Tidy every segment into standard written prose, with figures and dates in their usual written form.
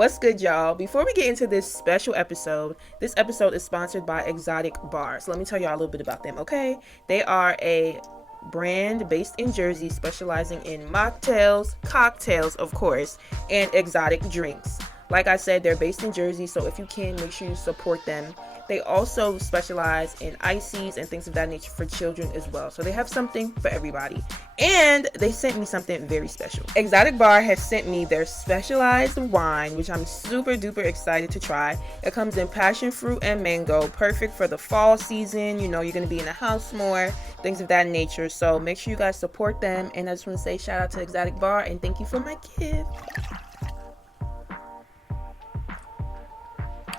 What's good, y'all? Before we get into this special episode, this episode is sponsored by Exotic Bar. So let me tell y'all a little bit about them, okay? They are a brand based in Jersey specializing in mocktails, cocktails, of course, and exotic drinks. Like I said, they're based in Jersey, so if you can, make sure you support them. They also specialize in ices and things of that nature for children as well. So they have something for everybody. And they sent me something very special. Exotic Bar has sent me their specialized wine, which I'm super duper excited to try. It comes in passion fruit and mango, perfect for the fall season. You know, you're going to be in the house more, things of that nature. So make sure you guys support them. And I just want to say shout out to Exotic Bar and thank you for my gift.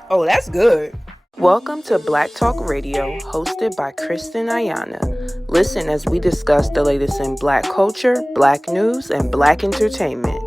Oh, that's good. Welcome to Black Talk Radio, hosted by Kristen Ayana. Listen as we discuss the latest in Black culture, Black news, and Black entertainment.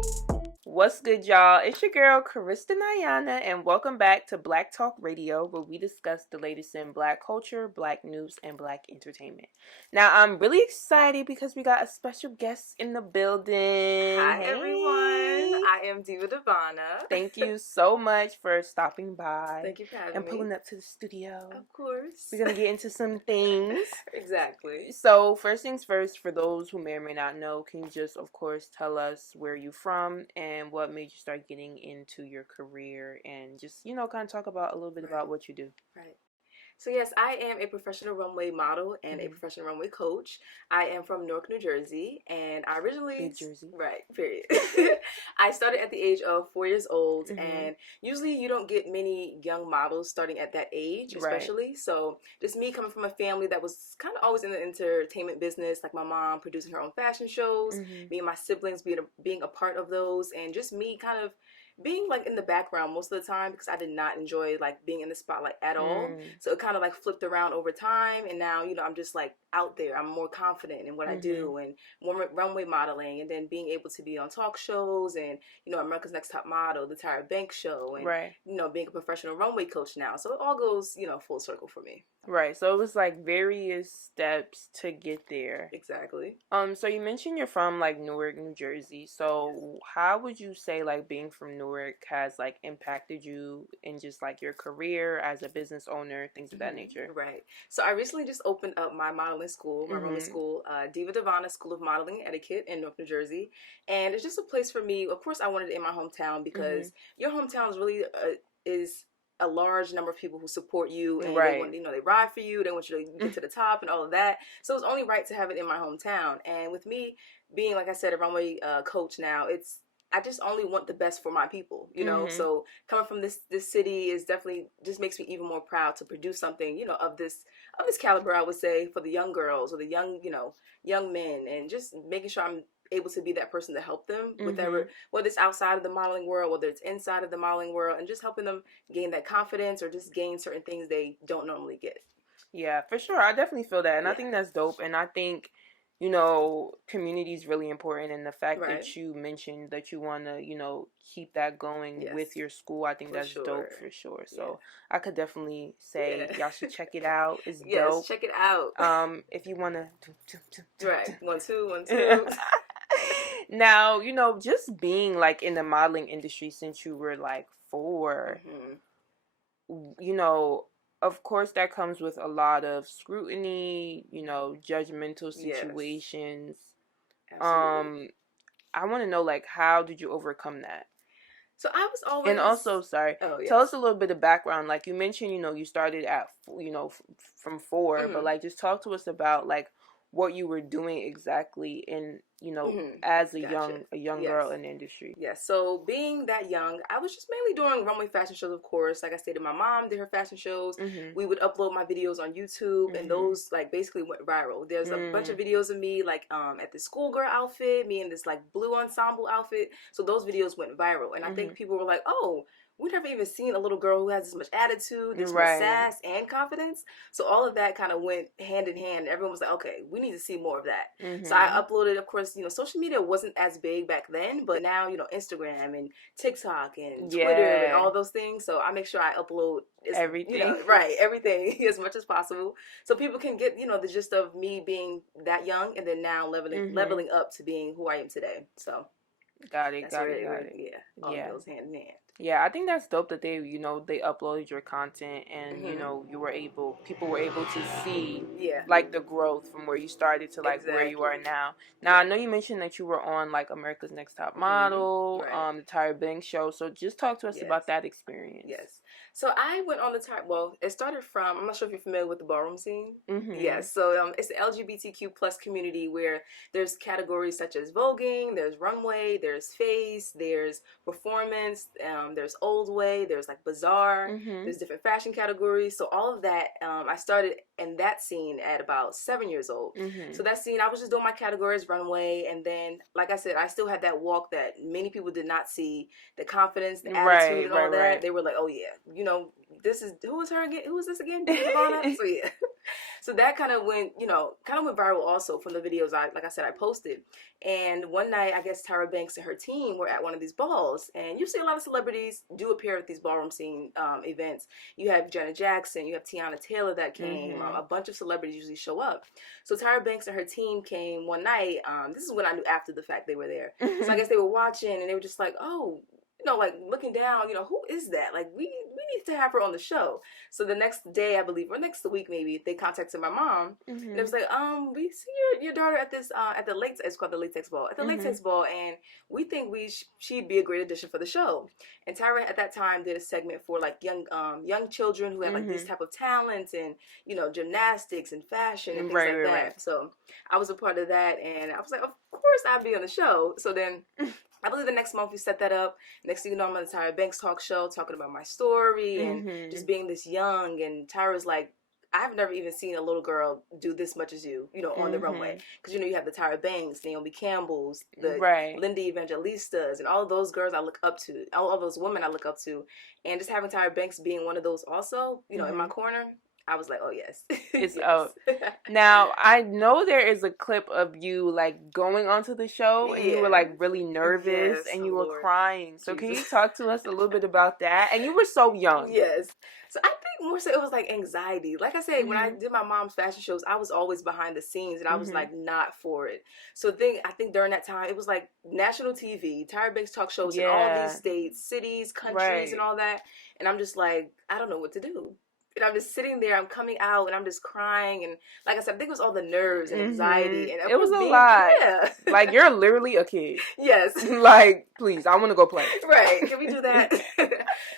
What's good, y'all? It's your girl, Kristen Ayana, and welcome back to Black Talk Radio, where we discuss the latest in Black culture, Black news, and Black entertainment. Now, I'm really excited because we got a special guest in the building. Hi, everyone. I am Diva Davanna. Thank you so much for stopping by. Thank you for having me. And pulling up to the studio. Of course. We're going to get into some things. Exactly. So, first things first, for those who may or may not know, can you just, of course, tell us where you're from and what made you start getting into your career and just, you know, kind of talk about a little bit about what you do. Right. So yes, I am a professional runway model and a professional runway coach. I am from Newark, New Jersey, and I originally... Big Jersey. Right, period. I started at the age of 4 years old, and usually you don't get many young models starting at that age, especially. Right. So just me coming from a family that was kind of always in the entertainment business, like my mom producing her own fashion shows, me and my siblings being a part of those, and just me kind of being like in the background most of the time because I did not enjoy like being in the spotlight at all. So it kind of like flipped around over time, and now, you know, I'm just like out there. I'm more confident in what I do, and more runway modeling, and then being able to be on talk shows and, you know, America's Next Top Model, the Tyra Banks show, and you know, being a professional runway coach now. So it all goes, you know, full circle for me. Right. So it was like various steps to get there. Exactly. So you mentioned you're from like Newark, New Jersey. So how would you say like being from Newark has like impacted you in just like your career as a business owner, things of that nature? Right. So I recently just opened up my modeling school, my runway school, Diva Davanna School of Modeling and Etiquette in Newark, New Jersey. And it's just a place for me. Of course, I wanted it in my hometown because your hometown is really is a large number of people who support you, and they want, you know, they ride for you, they want you to get to the top and all of that. So it's only right to have it in my hometown. And with me being, like I said, a runway coach now, I just only want the best for my people, you know. So coming from this city is definitely just makes me even more proud to produce something, you know, of this caliber, I would say, for the young girls or the young, you know, young men, and just making sure I'm able to be that person to help them with whether it's outside of the modeling world, whether it's inside of the modeling world, and just helping them gain that confidence or just gain certain things they don't normally get. Yeah, for sure. I definitely feel that. And I think that's dope. And I think, you know, community is really important. And the fact that you mentioned that you want to, you know, keep that going with your school, I think that's dope for sure. So I could definitely say y'all should check it out. It's dope. Yes, check it out. If you want to. Right. 1, 2, 1, 2. Now, you know, just being like in the modeling industry since you were like 4, you know, of course that comes with a lot of scrutiny, you know, judgmental situations. Absolutely. I want to know, like, how did you overcome that? So I was always... And also, tell us a little bit of background. Like you mentioned, you know, you started at, you know, from 4, but like just talk to us about like what you were doing exactly in, you know, as a young girl in the industry. Yes. So being that young, I was just mainly doing runway fashion shows, of course. Like I stated, my mom did her fashion shows. We would upload my videos on YouTube, and those like basically went viral. There's a bunch of videos of me like at the schoolgirl outfit, me in this like blue ensemble outfit. So those videos went viral, and I think people were like, oh, we never even seen a little girl who has this much attitude, this much sass and confidence. So all of that kind of went hand in hand. Everyone was like, okay, we need to see more of that. So I uploaded, of course, you know, social media wasn't as big back then, but now, you know, Instagram and TikTok and Twitter and all those things. So I make sure I upload everything. You know, everything as much as possible. So people can get, you know, the gist of me being that young and then now leveling up to being who I am today. So got it. Yeah, all goes hand in hand. Yeah, I think that's dope that they, they uploaded your content and, Hmm. people were able to see, Yeah, like, the growth from where you started to, like, where you are exactly. now. Now, I know you mentioned that you were on, like, America's Next Top Hmm. Model, Right. the Tyra Banks show. So just talk to us Yes. about that experience. Yes. So I went on the time. Well, it started from. I'm not sure if you're familiar with the ballroom scene. Mm-hmm. Yes. So it's the LGBTQ plus community where there's categories such as voguing, there's runway, there's face, there's performance, there's old way, there's like bazaar, Mm-hmm. there's different fashion categories. So all of that, I started in that scene at about 7 years old. Mm-hmm. So that scene, I was just doing my categories runway, and then, like I said, I still had that walk that many people did not see, the confidence, the attitude, and all that. Right. They were like, "Oh yeah, this is who is her again? Who is this again? Diva Davanna." So yeah, so that kind of went, viral also from the videos like I said, I posted. And one night, I guess Tyra Banks and her team were at one of these balls, and you see a lot of celebrities do appear at these ballroom scene events. You have Janet Jackson, you have Tiana Taylor that came. Mm-hmm. A bunch of celebrities usually show up. So Tyra Banks and her team came one night. This is when I knew after the fact they were there. So I guess they were watching, and they were just like, "Oh." Like looking down, who is that? Like we need to have her on the show. So the next day, I believe, or next week maybe, they contacted my mom, Mm-hmm. and it was like, we see your daughter at this at the latex. It's called the latex ball. At the latex ball, and we think she'd be a great addition for the show. And Tyra at that time did a segment for like young children who had like these type of talents and gymnastics and fashion and things like that. Right. So I was a part of that, and I was like, of course I'd be on the show. So then. I believe the next month we set that up. Next thing you know, I'm on the Tyra Banks talk show talking about my story and just being this young. And Tyra's like, I've never even seen a little girl do this much as you, on the runway. Because, you have the Tyra Banks, Naomi Campbells, the Lindy Evangelistas, and all of those girls I look up to, all of those women I look up to. And just having Tyra Banks being one of those also, in my corner, I was like, oh, yes. It's yes. Now, I know there is a clip of you, like, going onto the show, and you were, like, really nervous, and you were crying. So can you talk to us a little bit about that? And you were so young. Yes. So I think more so it was, like, anxiety. Like I said, when I did my mom's fashion shows, I was always behind the scenes, and I was, like, not for it. So I think during that time, it was, like, national TV, Tyra Banks talk shows in all these states, cities, countries, and all that. And I'm just like, I don't know what to do. And I'm just sitting there, I'm coming out, and I'm just crying. And like I said, I think it was all the nerves and anxiety. And it was a lot. Yeah. Like, you're literally a kid. Yes. Like, please, I want to go play. Right. Can we do that?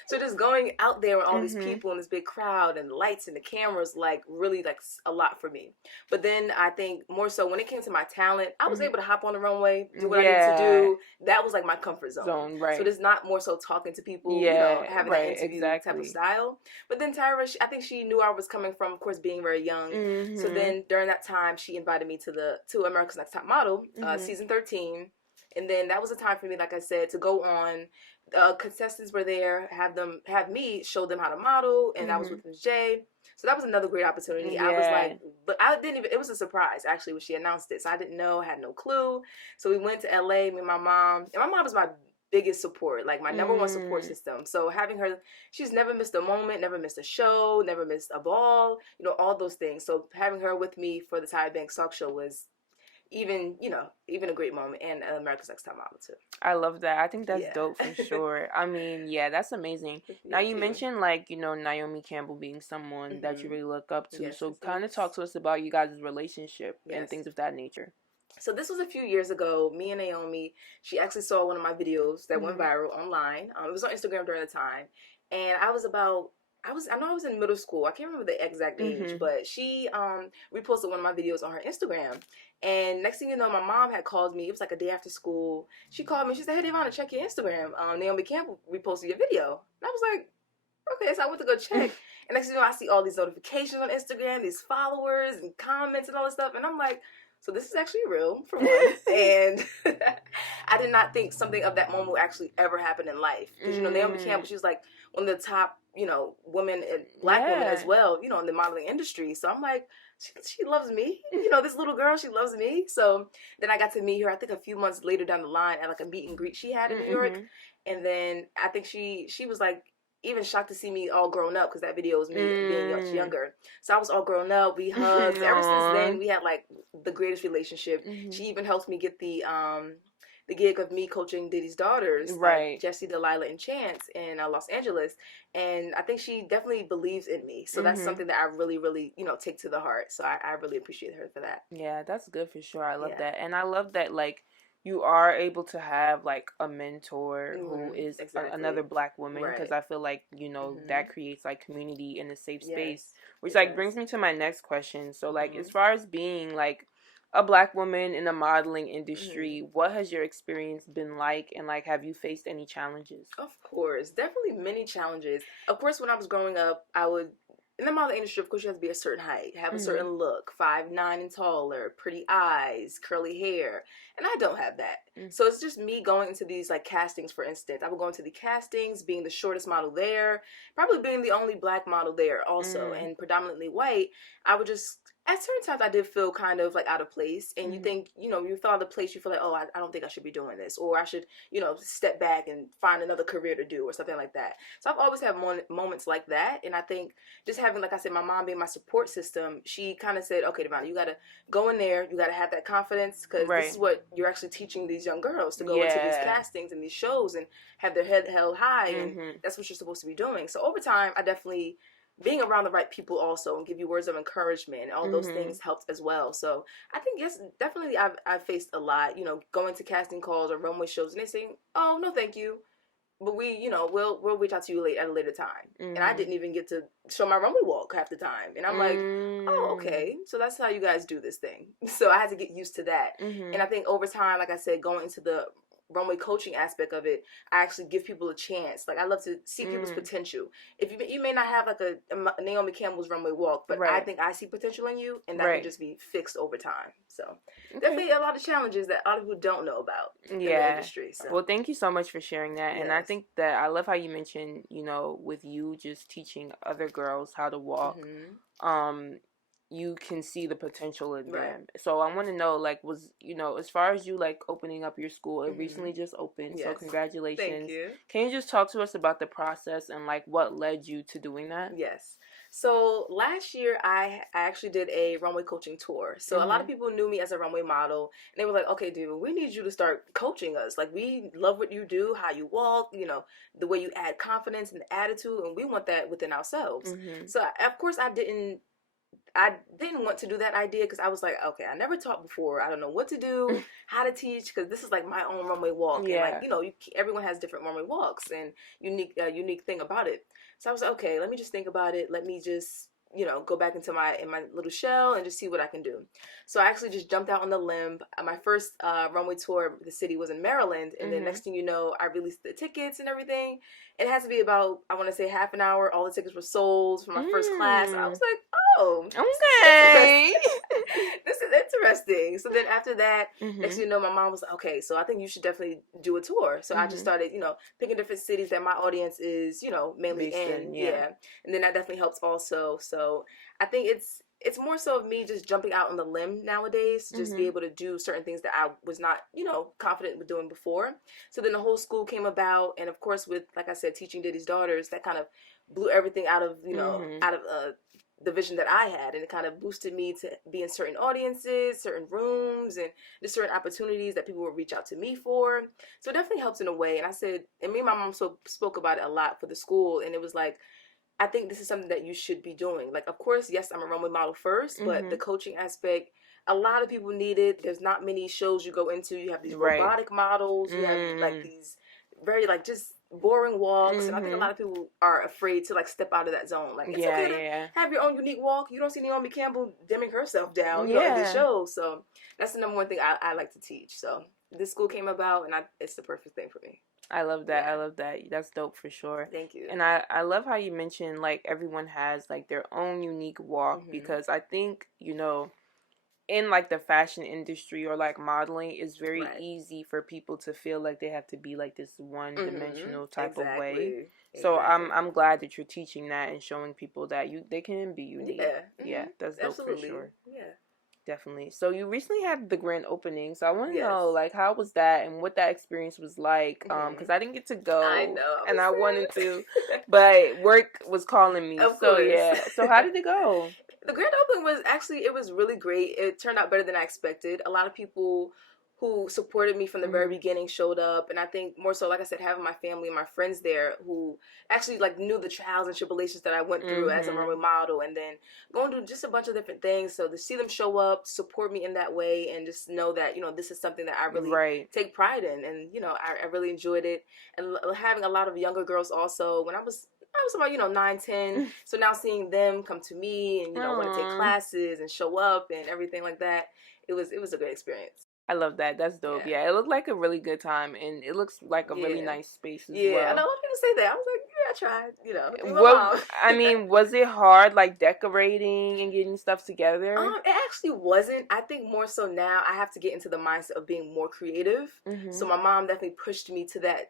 So just going out there with all these people and this big crowd and the lights and the cameras, like, really, like, a lot for me. But then I think more so when it came to my talent, I was able to hop on the runway, do what I needed to do. That was, like, my comfort zone. Right. So there's not more so talking to people, having an interview type of style. But then Tyra, I think she knew I was coming from, of course, being very young. So then during that time, she invited me to America's Next Top Model, season 13. And then that was a time for me, like I said, to go on. Contestants were there, have me show them how to model, and I was with Ms. J. So that was another great opportunity. Yeah. I was like, but I didn't even, it was a surprise actually when she announced it. So I didn't know, had no clue. So we went to LA, me and my mom. And my mom was my biggest support, like my number one support system. So having her, she's never missed a moment, never missed a show, never missed a ball, all those things. So having her with me for the Tyra Banks talk show was even a great moment, and America's Next Top Model too. I love that. I think that's dope for sure. I mean, that's amazing. Now you mentioned, like, Naomi Campbell being someone that you really look up to. So kind of talk to us about you guys' relationship and things of that nature. So this was a few years ago. Me and Naomi, she actually saw one of my videos that went viral online. It was on Instagram during the time, and I know I was in middle school. I can't remember the exact age, but she reposted one of my videos on her Instagram. And next thing you know, my mom had called me. It was like a day after school. She called me. She said, "Hey, Davanna, check your Instagram. Naomi Campbell reposted your video." And I was like, okay. So I went to go check. And next thing you know, I see all these notifications on Instagram, these followers and comments and all this stuff. And I'm like, so this is actually real, for one. And I did not think something of that moment would actually ever happen in life. Because, Naomi Campbell, she was like one of the top, women and black women as well, in the modeling industry. So I'm like, she loves me. This little girl, she loves me. So then I got to meet her, I think a few months later down the line at like a meet and greet she had in New York. And then I think she was like, even shocked to see me all grown up, because that video was me being much younger. So I was all grown up. We hugged. Ever since then, we had like the greatest relationship. She even helped me get the the gig of me coaching Diddy's daughters, Right. like Jessie, Delilah, and Chance in Los Angeles. And I think she definitely believes in me. So that's something that I really, really, take to the heart. So I really appreciate her for that. Yeah, that's good for sure. I love that. And I love that, like, you are able to have, like, a mentor who is another Black woman, because I feel like, that creates, like, community in a safe space, which, like, brings me to my next question. So, like, as far as being, like, a Black woman in the modeling industry, what has your experience been like, and, like, have you faced any challenges? Of course, definitely many challenges. Of course, when I was growing up, in the modeling industry, of course, you have to be a certain height, have a certain look, 5'9" and taller, pretty eyes, curly hair, and I don't have that. So it's just me going into these, like, castings, for instance. I would go into the castings, being the shortest model there, probably being the only Black model there also, and predominantly white. I would just, at certain times, I did feel kind of, like, out of place, and you think, you feel out of place, you feel like, oh, I don't think I should be doing this, or I should, step back and find another career to do, or something like that. So I've always had moments like that, and I think just having, like I said, my mom being my support system, she kind of said, okay, Davanna, you got to go in there, you got to have that confidence, because this is what you're actually teaching these young girls, to go into these castings and these shows and have their head held high, and that's what you're supposed to be doing. So over time, I definitely, being around the right people also, and give you words of encouragement, and all those things helped as well. So I think, yes, definitely I've faced a lot, going to casting calls or runway shows, and they say, oh, no, thank you. But we'll reach out to you at a later time. And I didn't even get to show my runway walk half the time. And I'm like, oh, okay. So that's how you guys do this thing. So I had to get used to that. And I think over time, like I said, going into the runway coaching aspect of it, I actually give people a chance. Like, I love to see people's potential. If you may not have, like, a Naomi Campbell's runway walk, but I think I see potential in you, and that can just be fixed over time. So definitely a lot of challenges that a lot of people don't know about in the industry. So. Well, thank you so much for sharing that. And I think that I love how you mentioned, with you just teaching other girls how to walk, you can see the potential in them. So I want to know, like, as far as you, like, opening up your school, it recently just opened. So congratulations. Thank you. Can you just talk to us about the process and, like, what led you to doing that? Yes. So last year, I actually did a runway coaching tour. So a lot of people knew me as a runway model, and they were like, okay, dude, we need you to start coaching us. Like, we love what you do, how you walk, the way you add confidence and attitude, and we want that within ourselves. So, of course, I didn't want to do that idea, because I was like, okay, I never taught before. I don't know what to do, how to teach, because this is, like, my own runway walk. And, like, everyone has different runway walks and unique thing about it. So I was like, okay, let me just think about it. Let me just, go back into my little shell and just see what I can do. So I actually just jumped out on the limb. My first runway tour of the city was in Maryland. And then next thing you know, I released the tickets and everything. It has to be about, I want to say, half an hour. All the tickets were sold for my first class. I was like, oh, okay. This is interesting. So then after that, next thing you know, my mom was like, okay, so I think you should definitely do a tour. So I just started, picking different cities that my audience is, mainly in. And then that definitely helps also. So I think it's more so of me just jumping out on the limb nowadays to just be able to do certain things that I was not, confident with doing before. So then the whole school came about, and of course with, like I said, teaching Diddy's daughters, that kind of blew everything out of, out of the vision that I had, and it kind of boosted me to be in certain audiences, certain rooms, and just certain opportunities that people would reach out to me for. So it definitely helps in a way. And I said, and me and my mom spoke about it a lot for the school, and it was like, I think this is something that you should be doing. Like, of course, yes, I'm a runway model first, but the coaching aspect, a lot of people need it. There's not many shows you go into. You have these robotic models. You have, like, these very, like, just boring walks. And I think a lot of people are afraid to, like, step out of that zone. Like, it's okay to have your own unique walk. You don't see Naomi Campbell dimming herself down in these shows. So that's the number one thing I like to teach. So this school came about, and it's the perfect thing for me. I love that. I love that. That's dope for sure. Thank you. And I love how you mentioned, like, everyone has, like, their own unique walk, because I think, in, like, the fashion industry or, like, modeling, it's very easy for people to feel like they have to be, like, this one-dimensional type of way. So I'm glad that you're teaching that and showing people that they can be unique. Yeah, that's dope for sure. Yeah. Definitely. So you recently had the grand opening. So I want to know, like, how was that and what that experience was like? Because I didn't get to go. I know. And I wanted to, but work was calling me. Of course. Yeah. So how did it go? The grand opening was actually, it was really great. It turned out better than I expected. A lot of people who supported me from the very beginning showed up. And I think more so, like I said, having my family and my friends there who actually like knew the trials and tribulations that I went through as a runway model, and then going through just a bunch of different things. So to see them show up, support me in that way, and just know that, you know, this is something that I really take pride in. And, you know, I really enjoyed it. And having a lot of younger girls also, when I was about, you know, 9, 10. So now seeing them come to me and, you know, want to take classes and show up and everything like that, it was a great experience. I love that. That's dope. Yeah, it looked like a really good time, and it looks like a really nice space as well. Yeah, I know a lot of people say that. I was like, yeah, I tried, you know. I mean, was it hard, like, decorating and getting stuff together? It actually wasn't. I think more so now I have to get into the mindset of being more creative. So my mom definitely pushed me to that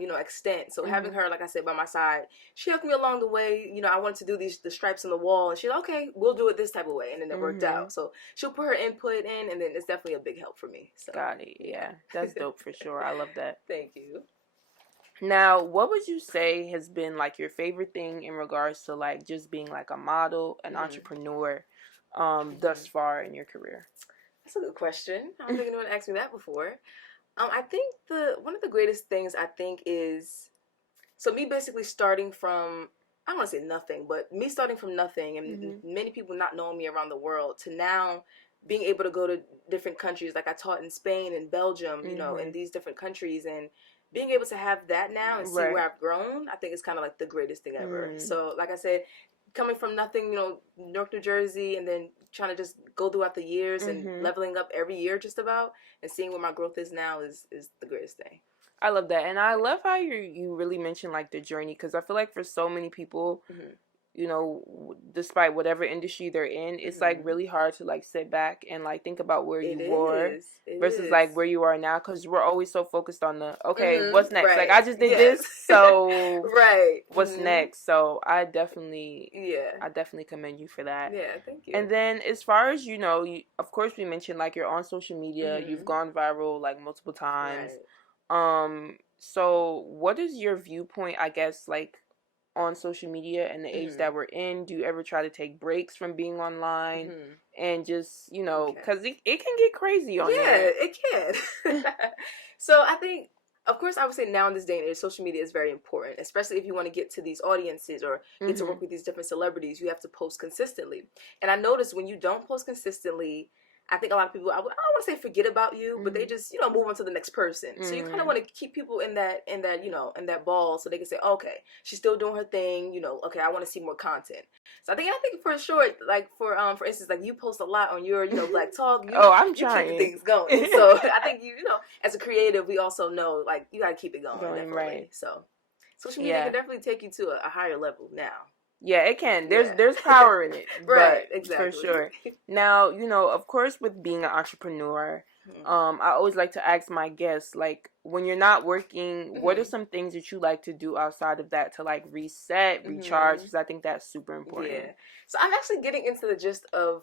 you know, extent. So having her, like I said, by my side, she helped me along the way. You know, I wanted to do the stripes on the wall, and she's like, okay, we'll do it this type of way, and then it worked out. So she'll put her input in, and then it's definitely a big help for me. So. Got it. Yeah, that's dope for sure. I love that. Thank you. Now, what would you say has been like your favorite thing in regards to like just being like a model, an entrepreneur, thus far in your career? That's a good question. I don't think anyone asked me that before. I think one of the greatest things I think is, so me basically starting from, I don't want to say nothing, but me starting from nothing and many people not knowing me around the world to now being able to go to different countries. Like I taught in Spain and Belgium, you know, in these different countries, and being able to have that now and see where I've grown, I think is kind of like the greatest thing ever. So like I said, coming from nothing, you know, Newark, New Jersey, and then trying to just go throughout the years and leveling up every year just about, and seeing where my growth is now is the greatest thing. I love that. And I love how you really mentioned like the journey, because I feel like for so many people, you know, despite whatever industry they're in, it's like really hard to like sit back and like think about where you were versus like where you are now, because we're always so focused on the what's next. Like I just did this, so what's next? So I definitely commend you for that. Yeah, thank you. And then as far as you know, of course we mentioned like you're on social media, you've gone viral like multiple times. So what is your viewpoint, I guess, like on social media and the age that we're in? Do you ever try to take breaks from being online and just, you know, because it can get crazy on there. Yeah, it can. So I think, of course, I would say now in this day and age, social media is very important, especially if you want to get to these audiences or get to work with these different celebrities. You have to post consistently. And I noticed when you don't post consistently, I think a lot of people, I don't want to say forget about you, but they just, you know, move on to the next person. So you kind of want to keep people in that, you know, in that ball, so they can say, okay, she's still doing her thing, you know, okay, I want to see more content. So I think for sure, like for instance, like you post a lot on your, you know, Black Talk. I'm trying. You keep things going. So I think you know, as a creative, we also know, like, you got to keep it going. Definitely. So social media can definitely take you to a higher level now. Yeah, it can. There's power in it. Exactly. For sure. Now, you know, of course, with being an entrepreneur, I always like to ask my guests, like, when you're not working, what are some things that you like to do outside of that to, like, reset, recharge? Because I think that's super important. Yeah. So I'm actually getting into the gist of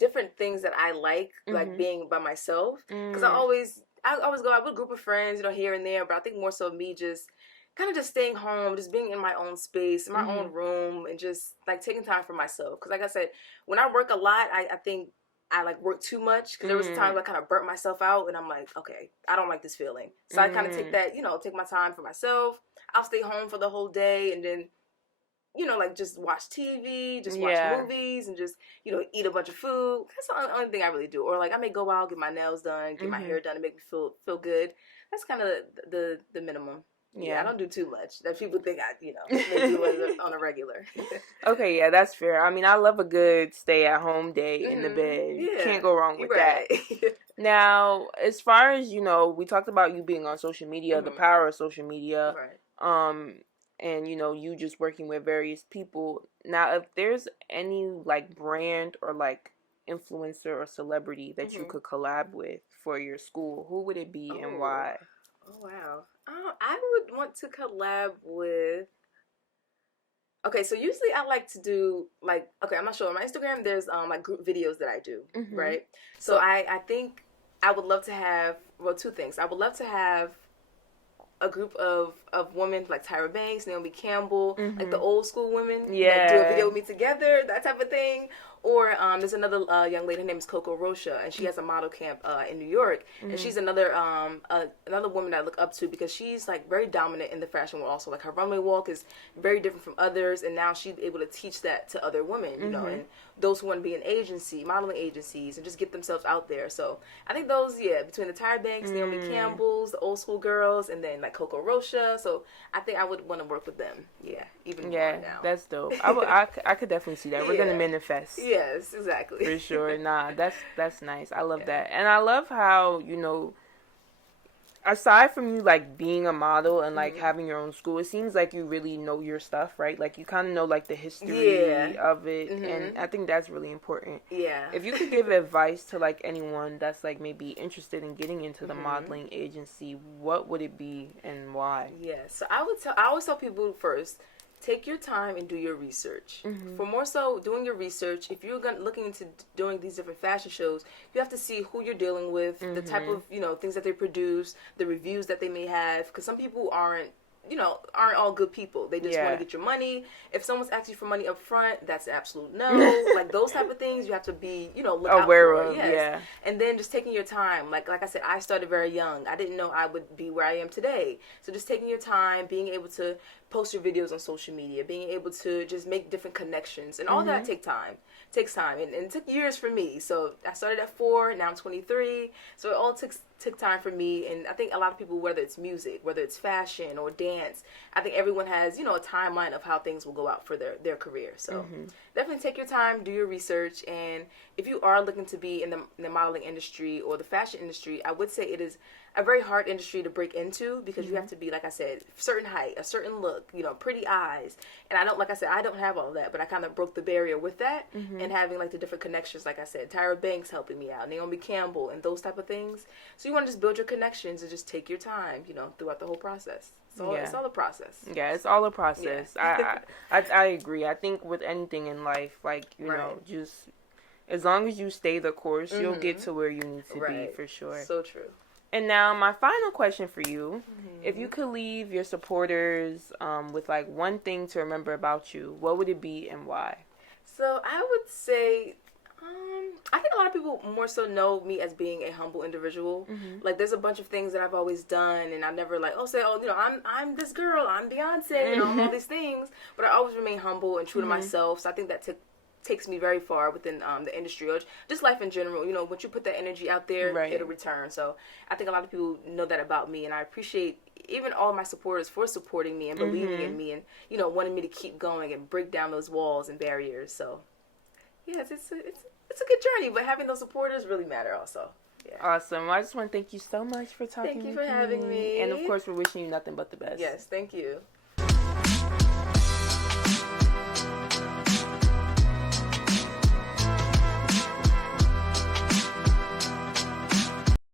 different things that I like being by myself. Because I always go out with a group of friends, you know, here and there. But I think more so me just kind of just staying home, just being in my own space, in my own room, and just like taking time for myself. Because like I said, when I work a lot, I think I like work too much. Because there was a time I kind of burnt myself out, and I'm like, okay, I don't like this feeling. So I kind of take that, you know, take my time for myself. I'll stay home for the whole day, and then, you know, like just watch TV, just watch movies, and just, you know, eat a bunch of food. That's the only thing I really do. Or like I may go out, get my nails done, get my hair done, and make me feel good. That's kind of the minimum. Yeah, I don't do too much that people think I, you know, they do on a regular. Okay, yeah, that's fair. I mean, I love a good stay-at-home day in the bed. You can't go wrong with that. Now, as far as, you know, we talked about you being on social media, the power of social media, and, you know, you just working with various people. Now, if there's any, like, brand or, like, influencer or celebrity that you could collab with for your school, who would it be and why? Oh, wow. I would want to collab with... Okay, so usually I like to do, like... Okay, I'm not sure. On my Instagram, there's, like, group videos that I do, right? So I think I would love to have... Well, two things. I would love to have a group of women like Tyra Banks, Naomi Campbell, like the old school women. Yeah. Like, do a video with me together, that type of thing. Or there's another young lady. Her name is Coco Rocha, and she has a model camp in New York. And she's another another woman that I look up to because she's like very dominant in the fashion world. Also, like her runway walk is very different from others, and now she's able to teach that to other women. You know, and those who want to be in modeling agencies, and just get themselves out there. So I think those, between the Tyra Banks, Naomi Campbells, the old school girls, and then like Coco Rocha. So I think I would want to work with them. Yeah, even more now. That's dope. I could definitely see that. We're gonna manifest. Yes, exactly. For sure. Nah, that's nice. I love that, and I love how aside from you like being a model and like having your own school, it seems like you really know your stuff, right? Like you kind of know like the history of it, and I think that's really important. Yeah. If you could give advice to like anyone that's like maybe interested in getting into the modeling agency, what would it be and why? Yeah. So I always tell people first, take your time and do your research. For more so doing your research, if you're looking into doing these different fashion shows, you have to see who you're dealing with, the type of things that they produce, the reviews that they may have, because some people aren't all good people. They just want to get your money. If someone's asking you for money up front, that's an absolute no. Like those type of things you have to be, look aware out for. Yes. And then just taking your time. Like I said, I started very young. I didn't know I would be where I am today. So just taking your time, being able to post your videos on social media, being able to just make different connections, and all that takes time. And it took years for me. So I started at 4, now I'm 23. So it all took time for me. And I think a lot of people, whether it's music, whether it's fashion or dance, I think everyone has, a timeline of how things will go out for their career. So definitely take your time, do your research. And if you are looking to be in the modeling industry or the fashion industry, I would say it is a very hard industry to break into because you have to be, like I said, certain height, a certain look, pretty eyes. And I don't have all that, but I kind of broke the barrier with that and having like the different connections, like I said, Tyra Banks helping me out, Naomi Campbell, and those type of things. So you want to just build your connections and just take your time, throughout the whole process. So it's all a process. Yeah, it's all a process. Yeah. I agree. I think with anything in life, like, just as long as you stay the course, you'll get to where you need to be, for sure. So true. And now my final question for you, if you could leave your supporters with like one thing to remember about you, what would it be and why? So I would say, I think a lot of people more so know me as being a humble individual. Like there's a bunch of things that I've always done, and I never I'm this girl, I'm Beyonce, all these things. But I always remain humble and true to myself. So I think that takes me very far within the industry or just life in general. Once you put that energy out there, it'll return. So I think a lot of people know that about me, and I appreciate even all my supporters for supporting me and believing in me and wanting me to keep going and break down those walls and barriers. So yes, it's a good journey, but having those supporters really matter also. Yeah. Awesome. I just want to thank you so much for talking. Thank you for having me. And of course, we're wishing you nothing but the best. Yes, thank you.